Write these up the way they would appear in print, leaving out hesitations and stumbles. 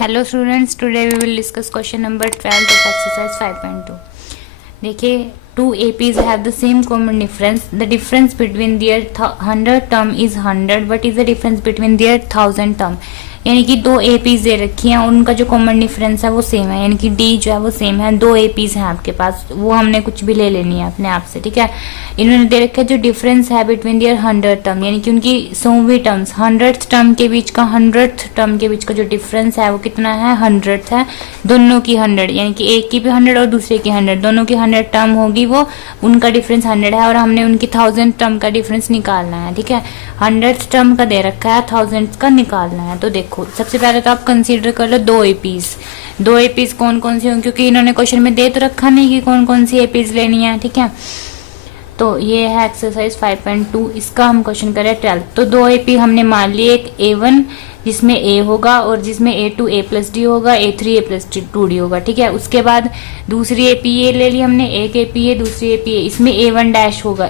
Hello students, today we will discuss question number 12 of exercise 5.2. देखिए, two APs have the same common difference. The difference between their 100 term is 100. What is the difference between their 1000 term? यानी कि दो APs दे रखी हैं, उनका जो common difference है वो सेम है, यानी कि डी जो है वो सेम है। दो एपीज हैं आपके पास, वो हमने कुछ भी ले लेनी है अपने आप से, ठीक है। इन्होंने दे रखा है जो डिफरेंस है बिटवीन दियर 100 टर्म, यानी कि उनकी 100वीं टर्म्स 100th टर्म के बीच का 100th टर्म के बीच का जो डिफरेंस है वो कितना है, 100 है। दोनों की 100, यानी कि एक की भी 100 और दूसरे की 100, दोनों की 100 टर्म होगी, वो उनका डिफरेंस 100 है और हमने उनकी 1000 टर्म का डिफरेंस निकालना है, ठीक है। 100th टर्म का दे रखा है, 1000 का निकालना है। तो देखो, सबसे पहले तो आप कंसीडर कर लो दो एपीज कौन कौन सी होंगी, क्योंकि इन्होंने क्वेश्चन में दे तो रखा नहीं कि कौन कौन सी एपीज लेनी है, ठीक है। तो ये है एक्सरसाइज 5.2, इसका हम क्वेश्चन करें 12। तो दो एपी हमने मान लिए, एक A1 जिसमें A होगा और जिसमें A2 A+D होगा, A3 A+2D होगा, ठीक है। उसके बाद दूसरी एपी ये ले ली हमने, एक एपी है, दूसरी एपी है, इसमें A1 डैश होगा,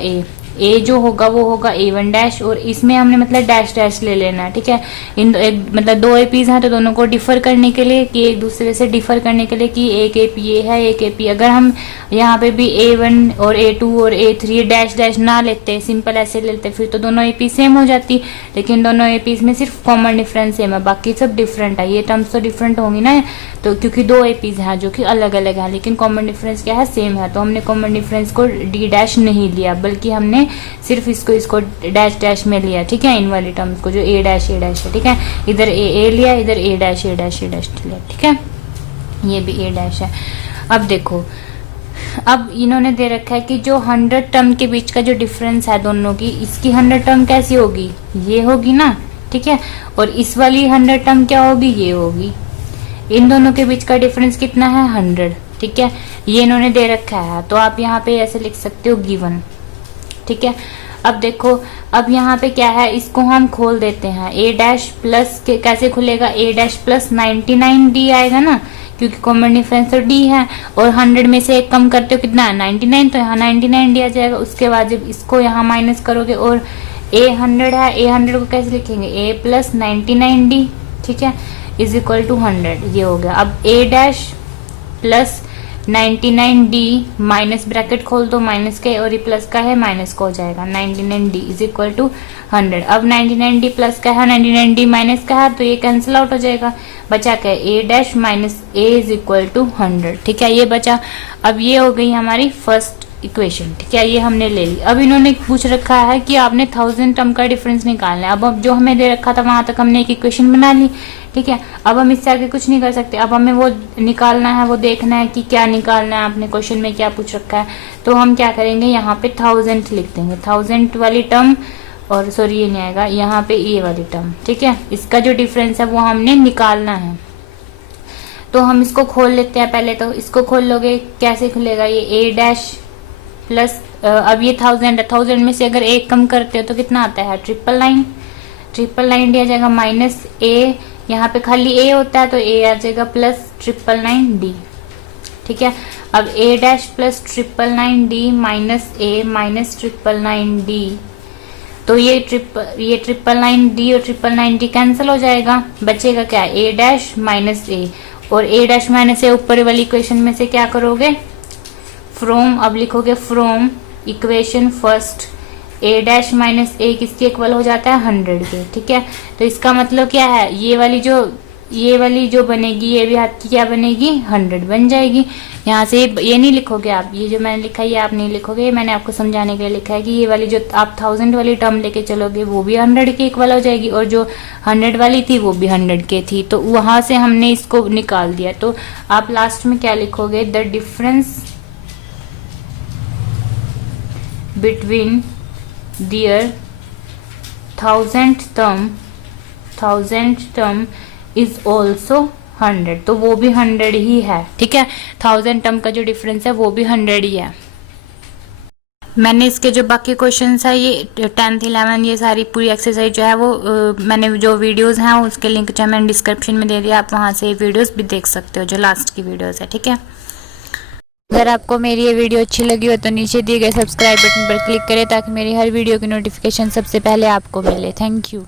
ए जो होगा वो होगा A1 डैश, और इसमें हमने मतलब डैश डैश ले लेना है, ठीक है। मतलब दो एपीज हैं तो दोनों को डिफर करने के लिए, कि एक दूसरे से डिफर करने के लिए, कि एक एपी ये है, एक एपी, अगर हम यहाँ पे भी A1 और A2 और A3 डैश डैश ना लेते, सिंपल ऐसे लेते, फिर तो दोनों एपी सेम हो जाती। लेकिन दोनों एपीज में सिर्फ कॉमन डिफरेंस सेम है, बाकी सब डिफरेंट है। ये टर्म्स तो डिफरेंट होंगी ना, तो क्योंकि दो एपीज हैं जो कि अलग अलग है, लेकिन कॉमन डिफरेंस क्या है, सेम है। तो हमने कॉमन डिफरेंस को डी डैश नहीं लिया, बल्कि हमने सिर्फ इसको डैश डैश में लिया, ठीक है। इन वाली टर्म्स को जो ए डैश है, ठीक है। इधर ए लिया, इधर ए डैश लिया, ठीक है। ये भी ए डैश है। अब देखो, अब इन्होंने दे रखा है कि जो 100 टर्म के बीच का जो डिफरेंस है दोनों की, इसकी 100 टर्म कैसी होगी, ये होगी ना, ठीक है। और इस वाली 100 टर्म क्या होगी, ये होगी। इन दोनों के बीच का डिफरेंस कितना है, 100, ठीक है। ये इन्होंने दे रखा है, तो आप यहाँ पे ऐसे लिख सकते हो गिवन, ठीक है। अब देखो, अब यहाँ पे क्या है, इसको हम खोल देते हैं। ए डैश प्लस के कैसे खुलेगा, ए डैश प्लस 99D आएगा ना, क्योंकि कॉमन डिफरेंस तो डी है, और 100 में से एक कम करते हो कितना है, 99, तो यहाँ 99D आ जाएगा। उसके बाद जब इसको यहाँ माइनस करोगे, और ए 100 है, ए 100 को कैसे लिखेंगे, ए प्लस 99D, ठीक है, इज इक्वल टू 100, ये हो गया। अब A dash plus 99D minus bracket खोल दो, माइनस के और ये प्लस का है, माइनस का हो जाएगा, 99D इज इक्वल टू 100। अब 99D प्लस का है, 99D माइनस का है, तो ये कैंसिल आउट हो जाएगा। बचा क्या, A dash minus A is equal to 100, ठीक है, ये बचा। अब ये हो गई हमारी फर्स्ट इक्वेशन, ठीक है, ये हमने ले ली। अब इन्होंने पूछ रखा है कि आपने 1000 टर्म का डिफरेंस निकालना है। अब जो हमें दे रखा था वहां तक हमने एक इक्वेशन बना ली, ठीक है। अब हम इससे आगे कुछ नहीं कर सकते, अब हमें वो निकालना है, वो देखना है कि क्या निकालना है, आपने क्वेश्चन में क्या पूछ रखा है। तो हम क्या करेंगे, यहाँ पे 1000 लिख देंगे, 1000 वाली टर्म, और सॉरी ये नहीं आएगा, यहाँ पे ये वाली टर्म, ठीक है। इसका जो डिफरेंस है वो हमने निकालना है। तो हम इसको खोल लेते हैं पहले। तो इसको खोल लोगे, कैसे खुलेगा, ये ए डैश प्लस, अब ये 1000 है, 1000 में से अगर एक कम करते हो तो कितना आता है, 999 दिया जाएगा, माइनस ए, यहाँ पे खाली ए होता है तो ए आ जाएगा, प्लस 999D, ठीक है। अब A dash plus 999D minus A minus 999D, तो ये 999D और 999D कैंसिल हो जाएगा, बचेगा क्या, ए डैश माइनस ए, और ए डैश माइनस ए ऊपर वाली इक्वेशन में से क्या करोगे, फ्रॉम, अब लिखोगे from equation first, A dash minus A किसके इक्वल हो जाता है, 100 के, ठीक है। तो इसका मतलब क्या है, ये वाली जो बनेगी, ये भी आपकी क्या बनेगी, 100 बन जाएगी। यहाँ से ये नहीं लिखोगे आप, ये जो मैंने लिखा है ये आप नहीं लिखोगे, ये मैंने आपको समझाने के लिए लिखा है कि ये वाली जो आप 1000 वाली टर्म लेके चलोगे वो भी 100 के इक्वल हो जाएगी, और जो 100 वाली थी वो भी 100 के थी, तो वहां से हमने इसको निकाल दिया। तो आप लास्ट में क्या लिखोगे, the difference between their 1000th term is also 100, तो वो भी 100 ही है, ठीक है। 1000 टर्म का जो डिफरेंस है वो भी 100 ही है। मैंने इसके जो बाकी क्वेश्चंस है, ये 10th 11 ये सारी पूरी एक्सरसाइज जो है वो मैंने जो वीडियोस हैं उसके लिंक जो मैंने डिस्क्रिप्शन में दे दिया, आप वहां से वीडियोस भी देख सकते हो, जो लास्ट की वीडियोस है, ठीक है। अगर आपको मेरी ये वीडियो अच्छी लगी हो तो नीचे दिए गए सब्सक्राइब बटन पर क्लिक करें, ताकि मेरी हर वीडियो की नोटिफिकेशन सबसे पहले आपको मिले। Thank you.